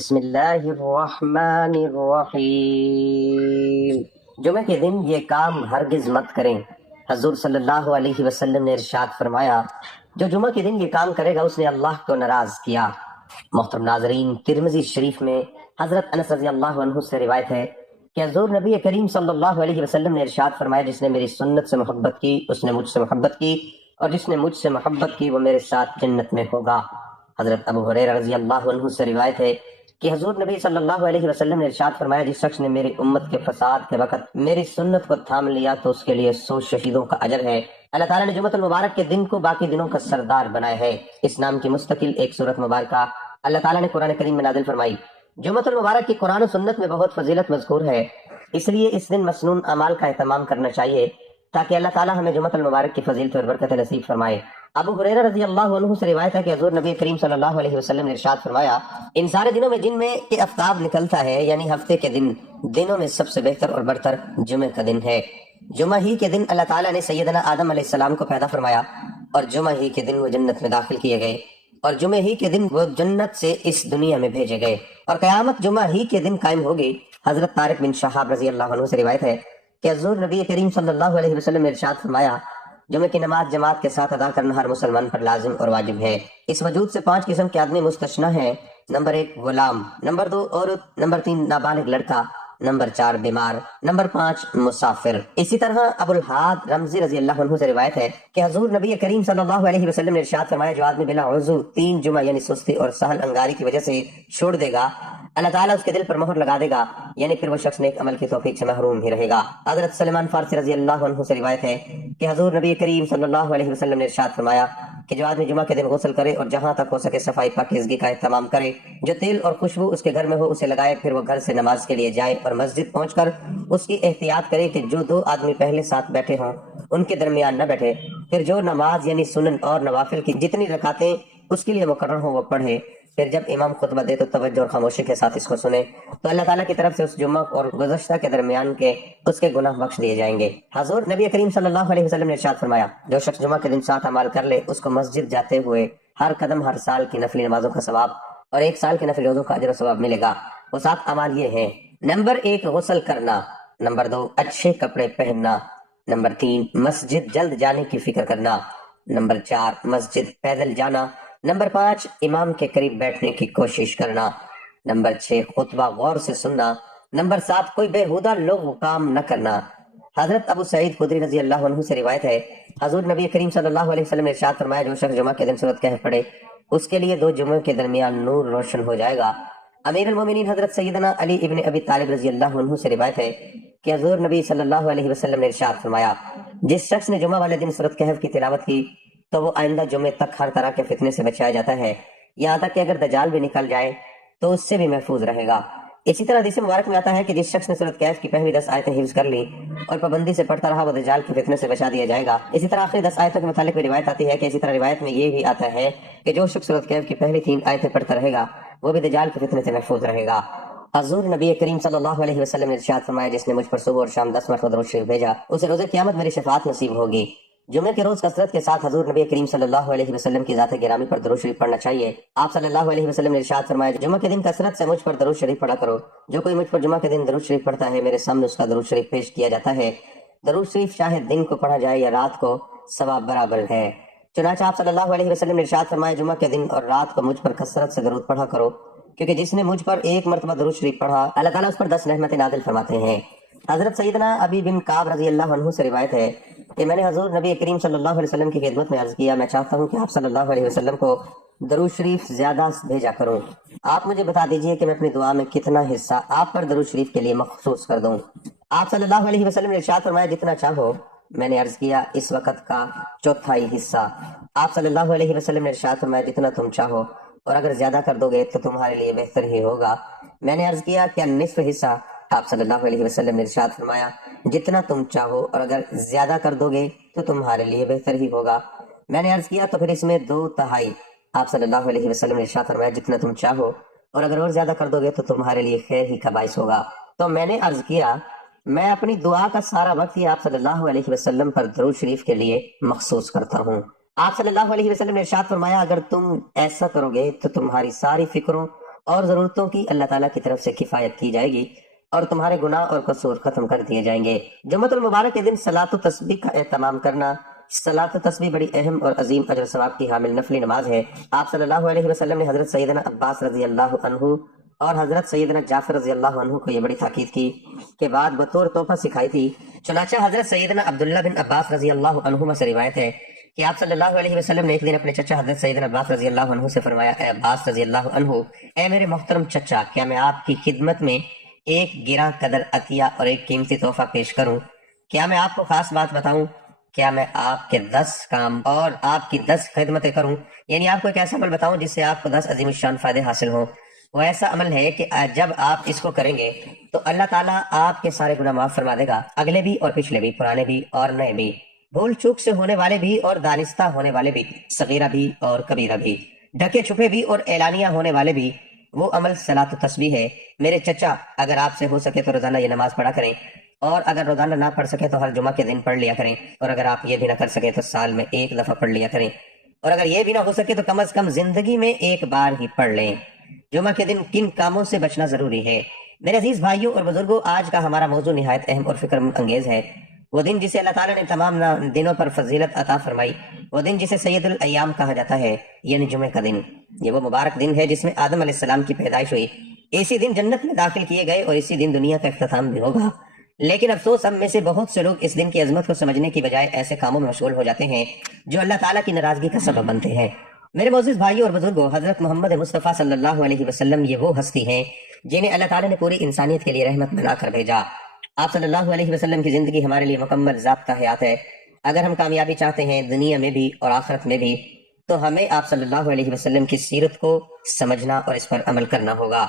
بسم اللہ الرحمن الرحیم۔ جمعہ کے دن یہ کام ہرگز مت کریں۔ حضور صلی اللہ علیہ وسلم نے ارشاد فرمایا، جو جمعہ کے دن یہ کام کرے گا اس نے اللہ کو ناراض کیا۔ محترم ناظرین، ترمذی شریف میں حضرت انس رضی اللہ عنہ سے روایت ہے کہ حضور نبی کریم صلی اللہ علیہ وسلم نے ارشاد فرمایا، جس نے میری سنت سے محبت کی اس نے مجھ سے محبت کی، اور جس نے مجھ سے محبت کی وہ میرے ساتھ جنت میں ہوگا۔ حضرت ابو ہریرہ رضی اللہ عنہ سے روایت ہے کہ حضور نبی صلی اللہ علیہ وسلم نے ارشاد فرمایا، جس شخص نے میری امت کے فساد کے وقت میری سنت کو تھام لیا تو اس کے لیے 100 شہیدوں کا اجر ہے۔ اللہ تعالیٰ نے جمعۃ المبارک کے دن کو باقی دنوں کا سردار بنایا ہے۔ اس نام کی مستقل ایک سورت مبارکہ اللہ تعالیٰ نے قرآن کریم میں نازل فرمائی۔ جمعۃ المبارک کی قرآن و سنت میں بہت فضیلت مذکور ہے، اس لیے اس دن مسنون اعمال کا اہتمام کرنا چاہیے تاکہ اللہ تعالیٰ ہمیں جمعۃ المبارک کی فضیلت اور برکت نصیب فرمائے۔ ابو ہریرہ رضی اللہ عنہ سے روایت ہے کہ حضور نبی کریم صلی اللہ علیہ وسلم نے ارشاد فرمایا، ان سارے دنوں میں جن میں کہ آفتاب نکلتا ہے، یعنی ہفتے کے دنوں میں سب سے بہتر اور برتر جمعہ کا دن ہے۔ جمعہ ہی کے دن اللہ تعالیٰ نے سیدنا آدم علیہ السلام کو پیدا فرمایا، اور جمعہ ہی کے دن وہ جنت میں داخل کیے گئے، اور جمعہ ہی کے دن وہ جنت سے اس دنیا میں بھیجے گئے، اور قیامت جمعہ ہی کے دن قائم ہوگی۔ حضرت طارق بن شہاب رضی اللہ عنہ سے روایت ہے کہ حضور نبی کریم صلی اللہ علیہ وسلم نے ارشاد فرمایا، جمعہ کی نماز جماعت کے ساتھ ادا کرنا ہر مسلمان پر لازم اور واجب ہے۔ اس وجود سے 5 قسم کے آدمی مستثنی ہیں۔ نمبر 1 غلام، نمبر 2 عورت، نمبر 3 نابالغ لڑکا، نمبر 4 بیمار، نمبر 5 مسافر۔ اسی طرح ابو الحاد رمزی رضی اللہ عنہ سے روایت ہے کہ حضور نبی کریم صلی اللہ علیہ وسلم نے ارشاد فرمایا، جو آدمی بلا عذر 3 جمعہ یعنی سستی اور سہل انگاری کی وجہ سے چھوڑ دے گا، اللہ تعالیٰ اس کے دل پر مہر لگا دے گا، یعنی پھر وہ شخص نیک عمل کی توفیق سے محروم ہی رہے گا۔ حضرت سلمان فارسی رضی اللہ عنہ سے روایت ہے کہ حضور نبی کریم صلی اللہ علیہ وسلم نے ارشاد فرمایا کہ جو آدمی جمعہ کے دن غسل کرے اور جہاں تک ہو سکے صفائی پاکیزگی کا اہتمام کرے، جو تیل اور خوشبو اس کے گھر میں ہو اسے لگائے، پھر وہ گھر سے نماز کے لیے جائے اور مسجد پہنچ کر اس کی احتیاط کرے کہ جو 2 آدمی پہلے ساتھ بیٹھے ہوں ان کے درمیان نہ بیٹھے، پھر جو نماز یعنی سنن اور نوافل کی جتنی رکعتیں اس کے لیے مقرر ہوں وہ پڑھے، پھر جب امام خطبہ دے تو توجہ اور خاموشی کے ساتھ اس کو سنے، تو اللہ تعالیٰ کی طرف سے اس جمعہ اور گزشتہ کے درمیان کے اس کے گناہ بخش دیے جائیں گے۔ حضور نبی کریم صلی اللہ علیہ وسلم نے ارشاد فرمایا، جو شخص جمعہ کے دن 7 اعمال کر لے، اس کو مسجد جاتے ہوئے ہر قدم ہر سال کی نفلی نمازوں کا ثواب اور 1 سال کی نفلی روزوں کا اجر و ثواب ملے گا۔ وہ 7 اعمال یہ ہیں: نمبر 1 غسل کرنا، نمبر 2 اچھے کپڑے پہننا، نمبر 3 مسجد جلد جانے کی فکر کرنا، نمبر 4 مسجد پیدل جانا، نمبر 5 امام کے قریب بیٹھنے کی کوشش کرنا، نمبر 6 خطبہ غور سے سننا، نمبر 7 کوئی بےہودہ لغو کام نہ کرنا۔ حضرت ابو سعید خدری رضی اللہ عنہ سے روایت ہے، حضور نبی کریم صلی اللہ علیہ وسلم نے ارشاد فرمایا، جو شخص جمعہ کے دن سورۃ کہف پڑھے اس کے لیے 2 جمعوں کے درمیان نور روشن ہو جائے گا۔ امیر المومنین حضرت سیدنا علی ابن ابی طالب رضی اللہ عنہ سے روایت ہے کہ حضور نبی صلی اللہ علیہ وسلم نے ارشاد فرمایا، جس شخص نے جمعہ والے دن سورۃ کہف کی تلاوت کی تو وہ آئندہ جمعے تک ہر طرح کے فتنے سے بچایا جاتا ہے، یہاں تک کہ اگر دجال بھی نکل جائے تو اس سے بھی محفوظ رہے گا۔ اسی طرح حدیث مبارک میں آتا ہے کہ جس شخص نے سورۃ کہف کی پہلی 10 آیتیں حفظ کر لی اور پابندی سے پڑھتا رہا وہ دجال کے فتنے سے بچا دیا جائے گا۔ اسی طرح آخری 10 آیتوں کے متعلق بھی روایت آتی ہے کہ اسی طرح روایت میں یہ بھی آتا ہے کہ جو شخص سورۃ کہف کی پہلی 3 آیتیں پڑھتا رہے گا وہ بھی دجال کے فتنے سے محفوظ رہے گا۔ حضور نبی کریم صلی اللہ علیہ وسلم نے ارشاد فرمایا، جس نے مجھ پر صبح اور شام 10 مرتبہ درود شریف بھیجا اسے روز قیامت میری شفاعت نصیب ہوگی۔ جمعے کے روز کثرت کے ساتھ حضور نبی کریم صلی اللہ علیہ وسلم کی ذات گرامی پر درود شریف پڑھنا چاہیے۔ آپ صلی اللہ علیہ وسلم نے ارشاد فرمایا، جمعہ کے دن کثرت سے مجھ پر درود شریف پڑھا کرو، جو کوئی مجھ پر جمعہ کے دن درود شریف پڑھتا ہے میرے سامنے اس کا درود شریف پیش کیا جاتا ہے۔ درود شریف چاہے دن کو پڑھا جائے یا رات کو ثواب برابر ہے۔ چنانچہ آپ صلی اللہ علیہ وسلم نے ارشاد فرمایا، جمعہ کے دن اور رات کو مجھ پر کثرت سے درود پڑھا کرو، کیونکہ جس نے مجھ پر 1 مرتبہ درود شریف پڑھا اللہ تعالیٰ اس پر 10 رحمتیں نازل فرماتے ہیں۔ حضرت سیدنا ابی بن کعب رضی اللہ عنہ سے روایت ہے کہ میں نے حضور نبی کریم صلی اللہ علیہ وسلم کی خدمت میں عرض کیا، میں چاہتا ہوں کہ آپ صلی اللہ علیہ وسلم کو درود شریف زیادہ بھیجا کروں، آپ مجھے بتا دیجئے کہ میں اپنی دعا میں کتنا حصہ آپ پر درود شریف کے لیے مخصوص کر دوں۔ آپ صلی اللہ علیہ وسلم نے ارشاد فرمایا، جتنا چاہو۔ میں نے عرض کیا، اس وقت کا 1/4 حصہ۔ آپ صلی اللہ علیہ وسلم نے ارشاد فرمایا، جتنا تم چاہو، اور اگر زیادہ کر دو گے تو تمہارے لیے بہتر ہی ہوگا۔ میں نے عرض کیا، کیا نصف حصہ؟ آپ صلی اللہ علیہ وسلم نے ارشاد فرمایا، جتنا تم چاہو، اور اگر زیادہ کر دو گے تو تمہارے لیے بہتر ہی ہوگا۔ میں نے عرض کیا، تو پھر اس میں 2/3۔ آپ صلی اللہ علیہ وسلم نے ارشاد فرمایا، جتنا تم چاہو، اور اگر اور زیادہ کر دو گے تو تمہارے لیے خیر ہی کا باعث ہوگا۔ تو میں نے عرض کیا، میں اپنی دعا کا سارا وقت ہی آپ صلی اللہ علیہ وسلم پر درود شریف کے لیے مخصوص کرتا ہوں۔ آپ صلی اللہ علیہ وسلم نے ارشاد فرمایا، اگر تم ایسا کرو گے تو تمہاری ساری فکروں اور ضرورتوں کی اللہ تعالیٰ کی طرف سے کفایت کی جائے گی اور تمہارے گناہ اور قصور ختم کر دیے جائیں گے۔ جمعۃ المبارک کے دن صلاۃ و تسبیح کا اہتمام کرنا۔ صلاۃ و تسبیح بڑی اہم اور عظیم اجر و ثواب کی حامل نفلی نماز ہے۔ آپ صلی اللہ علیہ وسلم نے حضرت سیدنا عباس رضی اللہ عنہ اور حضرت سیدنا جعفر رضی اللہ عنہ کو یہ بڑی تاکید کی کہ بعد بطور تحفہ سکھائی تھی۔ چنانچہ حضرت سیدنا عبداللہ بن عباس رضی اللہ عنہما سے روایت ہے کہ آپ صلی اللہ علیہ وسلم نے ایک دن اپنے چچا حضرت سیدنا عباس رضی اللہ عنہ سے فرمایا، اے عباس رضی اللہ عنہ، اے میرے محترم چچا، کیا میں آپ کی خدمت میں ایک گراں قدر عطیہ اور ایک قیمتی تحفہ پیش کروں؟ کیا میں آپ کو خاص بات بتاؤں؟ کیا میں آپ کے 10 کام اور آپ کی 10 خدمتیں کروں؟ یعنی آپ کو ایک ایسا عمل بتاؤں جس سے آپ کو 10 عظیم الشان فائدے حاصل ہوں۔ وہ ایسا عمل ہے کہ جب آپ اس کو کریں گے تو اللہ تعالیٰ آپ کے سارے گناہ معاف فرما دے گا، اگلے بھی اور پچھلے بھی، پرانے بھی اور نئے بھی، بھول چوک سے ہونے والے بھی اور دانستہ ہونے والے بھی، صغیرہ بھی اور کبیرہ بھی، ڈھکے چھپے بھی اور اعلانیہ ہونے والے بھی۔ وہ عمل صلاۃ و تسبیح ہے۔ میرے چچا، اگر آپ سے ہو سکے تو روزانہ یہ نماز پڑھا کریں، اور اگر روزانہ نہ پڑھ سکے تو ہر جمعہ کے دن پڑھ لیا کریں، اور اگر آپ یہ بھی نہ کر سکے تو سال میں ایک دفعہ پڑھ لیا کریں، اور اگر یہ بھی نہ ہو سکے تو کم از کم زندگی میں ایک بار ہی پڑھ لیں۔ جمعہ کے دن کن کاموں سے بچنا ضروری ہے؟ میرے عزیز بھائیوں اور بزرگوں، آج کا ہمارا موضوع نہایت اہم اور فکر انگیز ہے۔ وہ دن جسے اللہ تعالیٰ نے تمام دنوں پر فضیلت عطا فرمائی، وہ دن جسے سید الایام کہا جاتا ہے، یعنی جمعہ کا دن۔ یہ وہ مبارک دن ہے جس میں آدم علیہ السلام کی پیدائش ہوئی، اسی دن جنت میں داخل کیے گئے اور اسی دن دنیا کا اختتام بھی ہوگا۔ لیکن افسوس، ہم میں سے بہت سے لوگ اس دن کی عظمت کو سمجھنے کی بجائے ایسے کاموں میں مشغول ہو جاتے ہیں جو اللہ تعالیٰ کی ناراضگی کا سبب بنتے ہیں۔ میرے معزز بھائیوں اور بزرگوں، حضرت محمد مصطفیٰ صلی اللہ علیہ وسلم یہ وہ ہستی ہیں جنہیں اللہ تعالیٰ نے پوری انسانیت کے لیے رحمت بنا کر بھیجا۔ آپ صلی اللہ علیہ وسلم کی زندگی ہمارے لیے مکمل ضابطہ حیات ہے۔ اگر ہم کامیابی چاہتے ہیں دنیا میں بھی اور آخرت میں بھی، تو ہمیں آپ صلی اللہ علیہ وسلم کی سیرت کو سمجھنا اور اس پر عمل کرنا ہوگا۔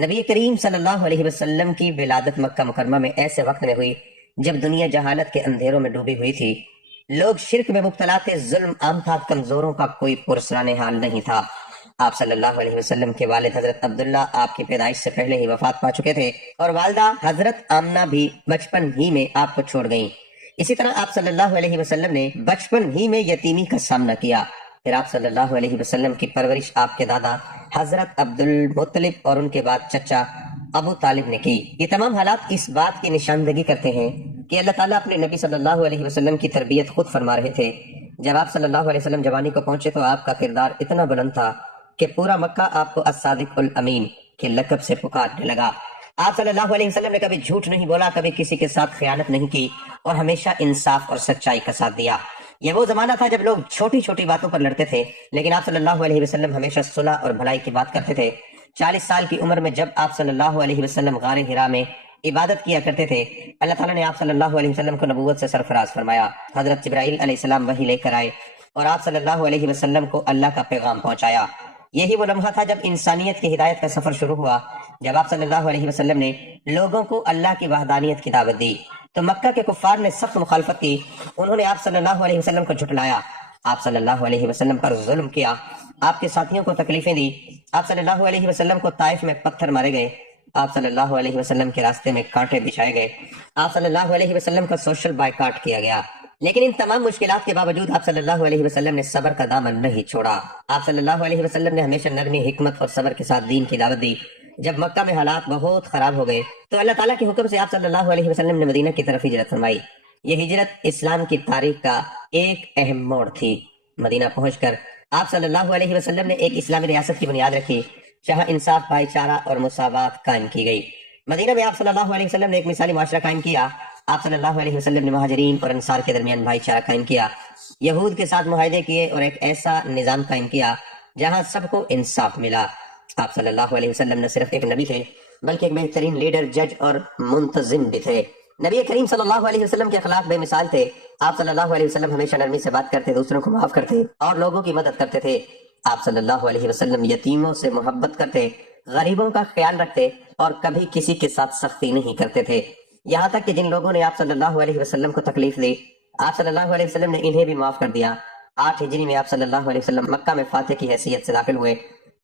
نبی کریم صلی اللہ علیہ وسلم کی ولادت مکہ مکرمہ میں ایسے وقت میں ہوئی جب دنیا جہالت کے اندھیروں میں ڈوبی ہوئی تھی، لوگ شرک میں مبتلا تھے، ظلم عام تھا، کمزوروں کا کوئی پرسران حال نہیں تھا۔ آپ صلی اللہ علیہ وسلم کے والد حضرت عبداللہ آپ کی پیدائش سے پہلے ہی وفات پا چکے تھے، اور والدہ حضرت آمنہ بھی بچپن ہی میں آپ کو چھوڑ گئیں۔ اسی طرح آپ صلی اللہ علیہ وسلم نے بچپن ہی میں یتیمی کا سامنا کیا۔ پھر آپ صلی اللہ علیہ وسلم کی پرورش آپ کے دادا حضرت عبد المطلب اور ان کے بعد چچا ابو طالب نے کی۔ یہ تمام حالات اس بات کی نشاندہی کرتے ہیں کہ اللہ تعالیٰ اپنے نبی صلی اللہ علیہ وسلم کی تربیت خود فرما رہے تھے۔ جب آپ صلی اللہ علیہ وسلم جوانی کو پہنچے تو آپ کا کردار اتنا بلند تھا کہ پورا مکہ آپ کو الصادق الامین کے لقب سے پکارنے لگا۔ آپ صلی اللہ علیہ وسلم نے کبھی جھوٹ نہیں بولا، کبھی کسی کے ساتھ خیانت نہیں کی، اور ہمیشہ انصاف اور سچائی کا ساتھ دیا۔ یہ وہ زمانہ تھا جب لوگ چھوٹی چھوٹی باتوں پر لڑتے تھے، لیکن آپ صلی اللہ علیہ وسلم ہمیشہ صلح اور بھلائی کی بات کرتے تھے۔ 40 سال کی عمر میں جب آپ صلی اللہ علیہ وسلم غار حرا میں عبادت کیا کرتے تھے، اللہ تعالیٰ نے آپ صلی اللہ علیہ وسلم کو نبوت سے سرفراز فرمایا۔ حضرت جبرائیل علیہ السلام وحی لے کر آئے اور آپ صلی اللہ علیہ وسلم کو اللہ کا پیغام پہنچایا۔ یہی وہ لمحہ تھا جب انسانیت کی ہدایت کا سفر شروع ہوا، جب آپ صلی اللہ علیہ وسلم نے لوگوں کو اللہ کی وحدانیت کی دعوت دی تو مکہ کے کفار نے سخت مخالفت کی۔ انہوں نے آپ صلی اللہ علیہ وسلم کو جھٹلایا، آپ صلی اللہ علیہ وسلم پر ظلم کیا، آپ کے ساتھیوں کو تکلیفیں دی۔ آپ صلی اللہ علیہ وسلم کو طائف میں پتھر مارے گئے، آپ صلی اللہ علیہ وسلم کے راستے میں کانٹے بچھائے گئے، آپ صلی اللہ علیہ وسلم کا سوشل بائیکاٹ کیا گیا۔ لیکن ان تمام مشکلات کے باوجود آپ صلی اللہ علیہ وسلم نے صبر کا دامن نہیں چھوڑا۔ آپ صلی اللہ علیہ وسلم نے ہمیشہ نرمی، حکمت اور صبر کے ساتھ دین کی دعوت دی۔ جب مکہ میں حالات بہت خراب ہو گئے تو اللہ تعالیٰ کے حکم سے آپ صلی اللہ علیہ وسلم نے مدینہ کی طرف ہجرت فرمائی۔ یہ ہجرت اسلام کی تاریخ کا ایک اہم موڑ تھی۔ مدینہ پہنچ کر آپ صلی اللہ علیہ وسلم نے ایک اسلامی ریاست کی بنیاد رکھی، جہاں انصاف، بھائی چارہ اور مساوات قائم کی گئی۔ مدینہ میں آپ صلی اللہ علیہ وسلم نے ایک مثالی معاشرہ قائم کیا۔ آپ صلی اللہ علیہ وسلم نے مہاجرین اور انصار کے درمیان بھائی چارہ قائم کیا، یہود کے ساتھ معاہدے کیے اور ایک ایسا نظام قائم کیا جہاں سب کو انصاف ملا۔ آپ صلی اللہ علیہ وسلم نہ صرف ایک نبی تھے بلکہ ایک بہترین لیڈر، جج اور منتظم بھی تھے۔ نبی کریم صلی اللہ علیہ وسلم کے اخلاق بے مثال تھے۔ آپ صلی اللہ علیہ وسلم ہمیشہ نرمی سے بات کرتے، دوسروں کو معاف کرتے اور لوگوں کی مدد کرتے تھے۔ آپ صلی اللہ علیہ وسلم یتیموں سے محبت کرتے، غریبوں کا خیال رکھتے اور کبھی کسی کے ساتھ سختی نہیں کرتے تھے۔ یہاں تک کہ جن لوگوں نے آپ صلی اللہ علیہ وسلم کو تکلیف دی، آپ صلی اللہ علیہ وسلم نے انہیں بھی معاف کر دیا۔ 8 ہجری میں آپ صلی اللہ علیہ وسلم مکہ میں فاتح کی حیثیت سے داخل ہوئے۔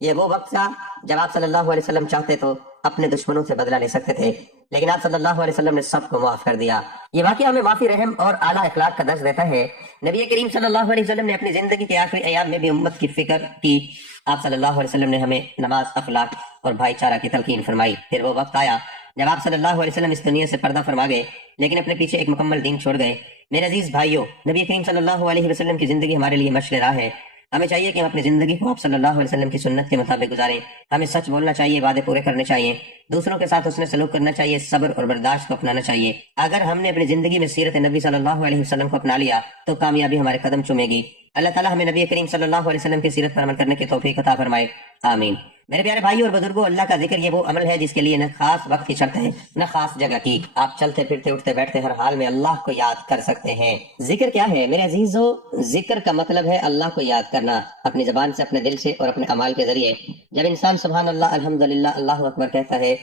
یہ وہ وقت تھا جب آپ صلی اللہ علیہ وسلم چاہتے تو اپنے دشمنوں سے بدلہ لے سکتے تھے، لیکن آپ صلی اللہ علیہ وسلم نے سب کو معاف کر دیا۔ یہ واقعہ ہمیں معافی، رحم اور اعلیٰ اخلاق کا درس دیتا ہے۔ نبی کریم صلی اللہ علیہ وسلم نے اپنی زندگی کے آخری ایام میں بھی امت کی فکر کی۔ آپ صلی اللہ علیہ وسلم نے ہمیں نماز، اخلاق اور بھائی چارہ کی تلقین فرمائی۔ پھر وہ وقت آیا جب آپ صلی اللہ علیہ وسلم اس دنیا سے پردہ فرما گئے، لیکن اپنے پیچھے ایک مکمل دین چھوڑ گئے۔ میرے عزیز بھائیوں، نبی کریم صلی اللہ علیہ وسلم کی زندگی ہمارے لیے مشعل راہ ہے۔ ہمیں چاہیے کہ ہم اپنی زندگی کو آپ صلی اللہ علیہ وسلم کی سنت کے مطابق گزاریں۔ ہمیں سچ بولنا چاہیے، وعدے پورے کرنے چاہیے، دوسروں کے ساتھ حسن سلوک کرنا چاہیے، صبر اور برداشت کو اپنانا چاہیے۔ اگر ہم نے اپنی زندگی میں سیرت نبی صلی اللہ علیہ وسلم کو اپنا لیا تو کامیابی ہمارے قدم چومے گی۔ اللہ تعالیٰ ہمیں نبی کریم صلی اللہ علیہ وسلم کی سیرت پر عمل کرنے کی توفیق عطا فرمائے، آمین۔ میرے پیارے بھائیوں اور بزرگوں، اللہ کا ذکر یہ وہ عمل ہے جس کے لیے نہ خاص وقت کی شرط ہے نہ خاص جگہ کی۔ آپ چلتے پھرتے اٹھتے بیٹھتے ہر حال میں اللہ کو یاد کر سکتے ہیں۔ ذکر کیا ہے میرے عزیزو؟ ذکر کا مطلب ہے اللہ کو یاد کرنا، اپنی زبان سے، اپنے دل سے اور اپنے اعمال کے ذریعے۔ جب انسان سبحان اللہ، الحمدللہ، اللہ اکبر کہتا ہے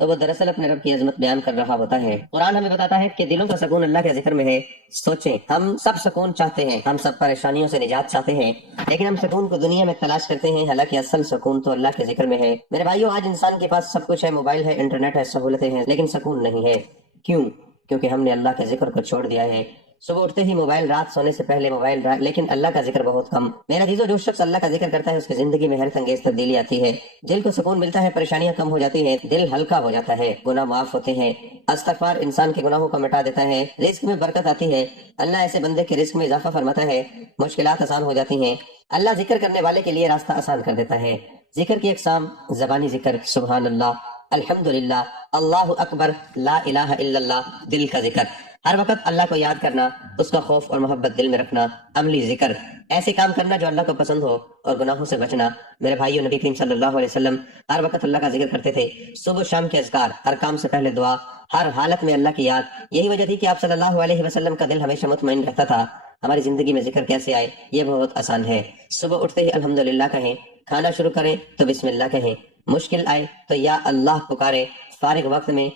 تو وہ دراصل اپنے رب کی عظمت بیان کر رہا ہوتا ہے۔ قرآن ہمیں بتاتا ہے کہ دلوں کا سکون اللہ کے ذکر میں ہے۔ سوچیں، ہم سب سکون چاہتے ہیں، ہم سب پریشانیوں سے نجات چاہتے ہیں، لیکن ہم سکون کو دنیا میں تلاش کرتے ہیں، حالانکہ اصل سکون تو اللہ کے ذکر میں ہے۔ میرے بھائیوں، آج انسان کے پاس سب کچھ ہے، موبائل ہے، انٹرنیٹ ہے، سہولتیں ہیں، لیکن سکون نہیں ہے۔ کیوں؟ کیونکہ ہم نے اللہ کے ذکر کو چھوڑ دیا ہے۔ صبح اٹھتے ہی موبائل، رات سونے سے پہلے موبائل، لیکن اللہ کا ذکر بہت کم۔ میرا عزیزو، جو شخص اللہ کا ذکر کرتا ہے اس کی زندگی میں حیرت انگیز تبدیلی آتی ہے۔ دل کو سکون ملتا ہے، پریشانیاں کم ہو جاتی ہیں، دل ہلکا ہو جاتا ہے، گناہ معاف ہوتے ہیں، استغفار انسان کے گناہوں کو مٹا دیتا ہے، رزق میں برکت آتی ہے، اللہ ایسے بندے کے رزق میں اضافہ فرماتا ہے، مشکلات آسان ہو جاتی ہیں، اللہ ذکر کرنے والے کے لیے راستہ آسان کر دیتا ہے۔ ذکر کی اقسام: زبانی ذکر، سبحان اللہ، الحمدللہ، اللہ اکبر، لا الہ الا اللہ۔ دل کا ذکر، ہر وقت اللہ کو یاد کرنا، اس کا خوف اور محبت دل میں رکھنا۔ عملی ذکر، ایسے کام کرنا جو اللہ کو پسند ہو اور گناہوں سے بچنا۔ میرے بھائیو، نبی کریم صلی اللہ علیہ وسلم ہر وقت اللہ کا ذکر کرتے تھے، صبح شام کے اذکار، ہر کام سے پہلے دعا، ہر حالت میں اللہ کی یاد۔ یہی وجہ تھی کہ آپ صلی اللہ علیہ وسلم کا دل ہمیشہ مطمئن رہتا تھا۔ ہماری زندگی میں ذکر کیسے آئے؟ یہ بہت آسان ہے۔ صبح اٹھتے ہی الحمدللہ کہیں، کھانا شروع کریں تو بسم اللہ کہیں، مشکل آئے تو یا اللہ پکاریں، فارغ وقت میں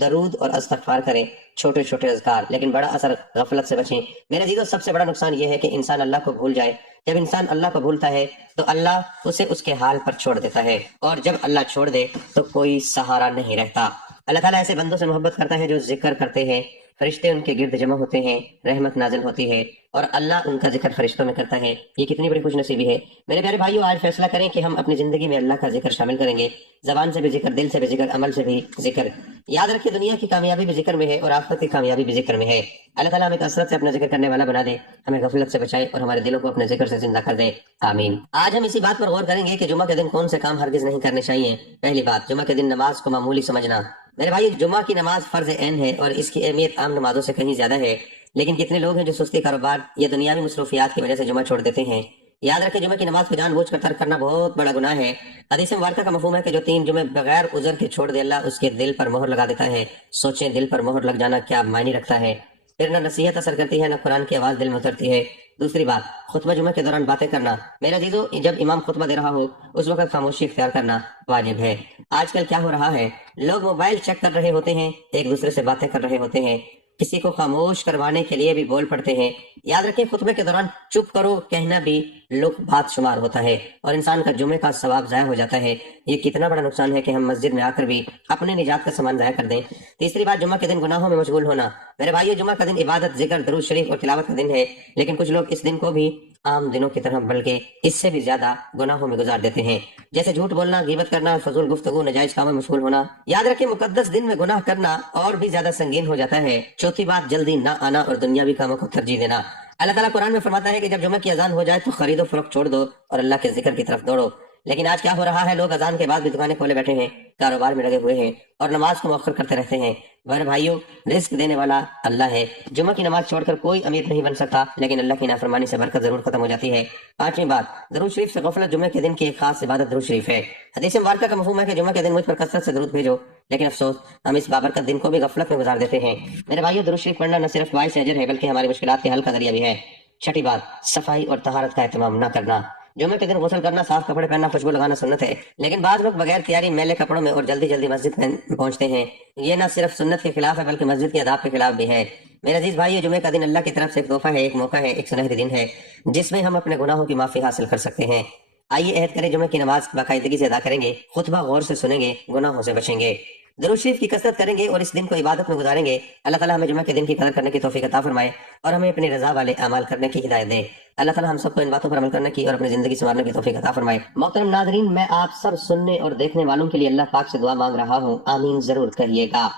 درود اور استغفار کریں، چھوٹے چھوٹے اذکار، لیکن بڑا اثر غفلت سے بچیں۔ میرے عزیزو، سب سے بڑا نقصان یہ ہے کہ انسان اللہ کو بھول جائے۔ جب انسان اللہ کو بھولتا ہے تو اللہ اسے اس کے حال پر چھوڑ دیتا ہے، اور جب اللہ چھوڑ دے تو کوئی سہارا نہیں رہتا۔ اللہ تعالیٰ ایسے بندوں سے محبت کرتا ہے جو ذکر کرتے ہیں، فرشتے ان کے گرد جمع ہوتے ہیں، رحمت نازل ہوتی ہے، اور اللہ ان کا ذکر فرشتوں میں کرتا ہے۔ یہ کتنی بڑی خوش نصیبی ہے۔ میرے پیارے بھائیو، آج فیصلہ کریں کہ ہم اپنی زندگی میں اللہ کا ذکر شامل کریں گے، زبان سے بھی ذکر، دل سے بھی ذکر، عمل سے بھی ذکر۔ یاد رکھیں، دنیا کی کامیابی بھی ذکر میں ہے اور آخرت کی کامیابی بھی ذکر میں ہے۔ اللہ تعالیٰ ہمیں کثرت سے اپنا ذکر کرنے والا بنا دے، ہمیں غفلت سے بچائے اور ہمارے دلوں کو اپنے ذکر سے زندہ کر دے، آمین۔ آج ہم اسی بات پر غور کریں گے کہ جمعہ کے دن کون سے کام ہرگز نہیں کرنے چاہیے۔ پہلی بات، جمعہ کے دن نماز کو معمولی سمجھنا۔ میرے بھائی، جمعہ کی نماز فرض عین ہے اور اس کی اہمیت عام نمازوں سے کہیں زیادہ ہے، لیکن کتنے لوگ ہیں جو سستی، کاروبار یا دنیاوی مصروفیات کی وجہ سے جمعہ چھوڑ دیتے ہیں۔ یاد رکھیں، جمعہ کی نماز کو جان بوجھ کر ترک کرنا بہت بڑا گناہ ہے۔ حدیث مبارکہ کا مفہوم ہے کہ جو 3 جمعے بغیر عذر کے چھوڑ دے، اللہ اس کے دل پر مہر لگا دیتا ہے۔ سوچیں، دل پر مہر لگ جانا کیا معنی رکھتا ہے؟ پھر نہ نصیحت اثر کرتی ہے، نہ قرآن کی آواز دل میں اترتی ہے۔ دوسری بات، خطبہ جمعہ کے دوران باتیں کرنا۔ میرے عزیزو، جب امام خطبہ دے رہا ہو اس وقت خاموشی اختیار کرنا واجب ہے۔ آج کل کیا ہو رہا ہے، لوگ موبائل چیک کر رہے ہوتے ہیں، ایک دوسرے سے باتیں کر رہے ہوتے ہیں، کسی کو خاموش کروانے کے لیے بھی بول پڑتے ہیں۔ یاد رکھیں، خطبے کے دوران چپ کرو کہنا بھی لوگ بات شمار ہوتا ہے اور انسان کا جمعے کا ثواب ضائع ہو جاتا ہے۔ یہ کتنا بڑا نقصان ہے کہ ہم مسجد میں آ کر بھی اپنے نجات کا سامان ضائع کر دیں۔ تیسری بات، جمعہ کے دن گناہوں میں مشغول ہونا۔ میرے بھائیو، جمعہ کا دن عبادت، ذکر، درود شریف اور تلاوت کا دن ہے، لیکن کچھ لوگ اس دن کو بھی عام دنوں کی طرح بلکہ اس سے بھی زیادہ گناہوں میں گزار دیتے ہیں، جیسے جھوٹ بولنا، غیبت کرنا، فضول گفتگو، ناجائز کاموں میں مشغول ہونا۔ یاد رکھیں، مقدس دن میں گناہ کرنا اور بھی زیادہ سنگین ہو جاتا ہے۔ چوتھی بات، جلدی نہ آنا اور دنیاوی کاموں کو ترجیح دینا۔ اللہ تعالیٰ قرآن میں فرماتا ہے کہ جب جمعہ کی اذان ہو جائے تو خرید و فروخت چھوڑ دو اور اللہ کے ذکر کی طرف دوڑو۔ لیکن آج کیا ہو رہا ہے، لوگ اذان کے بعد بھی دکانیں کھولے بیٹھے ہیں، کاروبار میں لگے ہوئے ہیں اور نماز کو مؤخر کرتے رہتے ہیں۔ میرے بھائیو، رزق دینے والا اللہ ہے۔ جمعہ کی نماز چھوڑ کر کوئی امیر نہیں بن سکتا، لیکن اللہ کی نافرمانی سے برکت ضرور ختم ہو جاتی ہے۔ پانچویں بات، درود شریف سے غفلت۔ جمعہ کے دن کی ایک خاص عبادت درود شریف ہے۔ حدیث مبارکہ کا مفہوم ہے کہ جمعہ کے دن مجھ پر کثرت سے درود بھیجو، لیکن افسوس ہم اس بابرکت دن کو بھی غفلت میں گزار دیتے ہیں۔ میرے بھائیو، درود شریف پڑھنا نہ صرف باعث اجر ہے بلکہ ہماری مشکلات کے حل کا ذریعہ بھی ہے۔ چھٹی بات، صفائی اور طہارت کا اہتمام نہ کرنا۔ جمعہ کے دن غسل کرنا، صاف کپڑے پہننا، خوشبو لگانا سنت ہے، لیکن بعض لوگ بغیر تیاری میلے کپڑوں میں اور جلدی جلدی مسجد میں پہنچتے ہیں۔ یہ نہ صرف سنت کے خلاف ہے بلکہ مسجد کے آداب کے خلاف بھی ہے۔ میرے عزیز بھائیو، جمعہ کا دن اللہ کی طرف سے ایک تحفہ ہے، ایک موقع ہے، ایک سنہری دن ہے جس میں ہم اپنے گناہوں کی معافی حاصل کر سکتے ہیں۔ آئیے عہد کریں، جمعہ کی نماز باقاعدگی سے ادا کریں گے، خطبہ غور سے سنیں گے، گناہوں سے بچیں گے۔ درود شریف کی کثرت کریں گے اور اس دن کو عبادت میں گزاریں گے، اللہ تعالیٰ ہمیں جمعہ کے دن کی قدر کرنے کی توفیق عطا فرمائے اور ہمیں اپنی رضا والے اعمال کرنے کی ہدایت دے۔ اللہ تعالیٰ ہم سب کو ان باتوں پر عمل کرنے کی اور اپنی زندگی سنوارنے کی توفیق عطا فرمائے۔ محترم ناظرین، میں آپ سب سننے اور دیکھنے والوں کے لیے اللہ پاک سے دعا مانگ رہا ہوں، آمین ضرور کہیے گا۔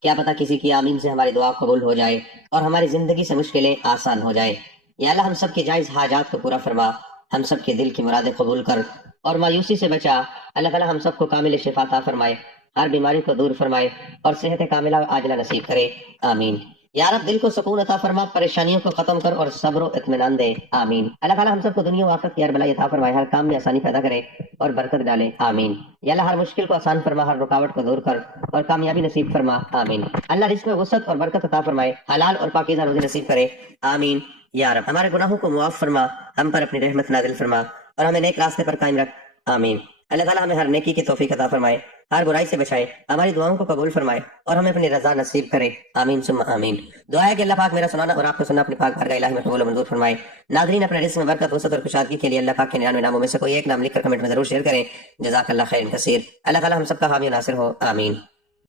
کیا پتہ کسی کی آمین سے ہماری دعا قبول ہو جائے اور ہماری زندگی سے مشکلیں آسان ہو جائے۔ یا اللہ ہم سب کی جائز حاجات کو پورا فرما، ہم سب کے دل کی مرادیں قبول کر اور مایوسی سے بچا۔ اللہ تعالیٰ ہم سب کو کامل شفا عطا فرمائے، ہر بیماری کو دور فرمائے اور صحت کاملہ عاجلہ نصیب کرے، آمین۔ یا رب دل کو سکون عطا فرما، پریشانیوں کو ختم کر اور صبر و اطمینان دے، آمین۔ اللہ تعالیٰ ہم سب کو دنیا و آخرت کی ہر بلائی عطا فرمائے، ہر کام میں آسانی پیدا کرے اور برکت ڈالے، آمین۔ یا اللہ ہر مشکل کو آسان فرما، ہر رکاوٹ کو دور کر اور کامیابی نصیب فرما، آمین۔ اللہ رزق میں وسعت اور برکت عطا فرمائے، حلال اور پاکیزہ روزی نصیب کرے، آمین۔ یا رب ہمارے گناہوں کو معاف فرما، ہم پر اپنی رحمت نازل فرما اور ہمیں نیک راستے پر قائم رکھ، آمین۔ اللہ تعالیٰ ہمیں ہر نیکی کی توفیق عطا فرمائے، ہر برائی سے بچائے، ہماری دعاؤں کو قبول فرمائے اور ہمیں اپنی رضا نصیب کرے، آمین ثم آمین۔ دعا ہے کہ اللہ پاک میرا سنانا اور آپ کو سننا اپنی پاک بارگاہ الہی میں قبول و منظور فرمائے۔ ناظرین، اپنے رزق میں برکت، وسعت اور کشادگی کے لیے اللہ پاک کے 99 ناموں میں سے کوئی ایک نام لکھ کر کمنٹ میں ضرور شیئر کریں، جزاک اللہ خیر کثیر۔ اللہ تعالیٰ ہم سب کا حامی و ناصر ہو، آمین۔